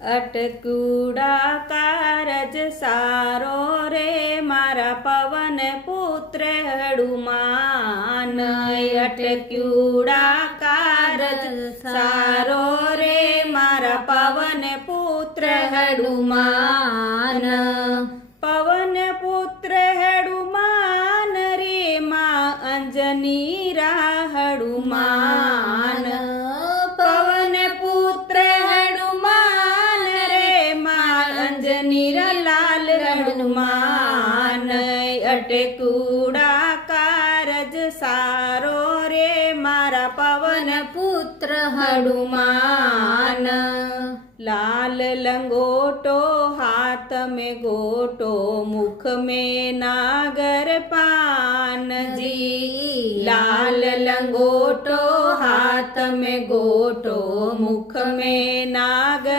અટકુડા કારજ સારો રે મારા પવન પુત્ર હડુમાન અટક્યુડા કારજ સારો રે મારા પવન પુત્ર હડુમાન પવન પુત્ર હડુમાન રે માં અંજની હડુમાન પવન પુત્ર હડુમાન રે માં અંજની લાલ હડુમાન અટકુડા કારજ સારો રે મારા પવન પુત્ર હડુમાન लाल लंगोटो हाथ में गोटो मुख में नागर पान जी लाल लंगोटो हाथ में गोटो मुख में नागर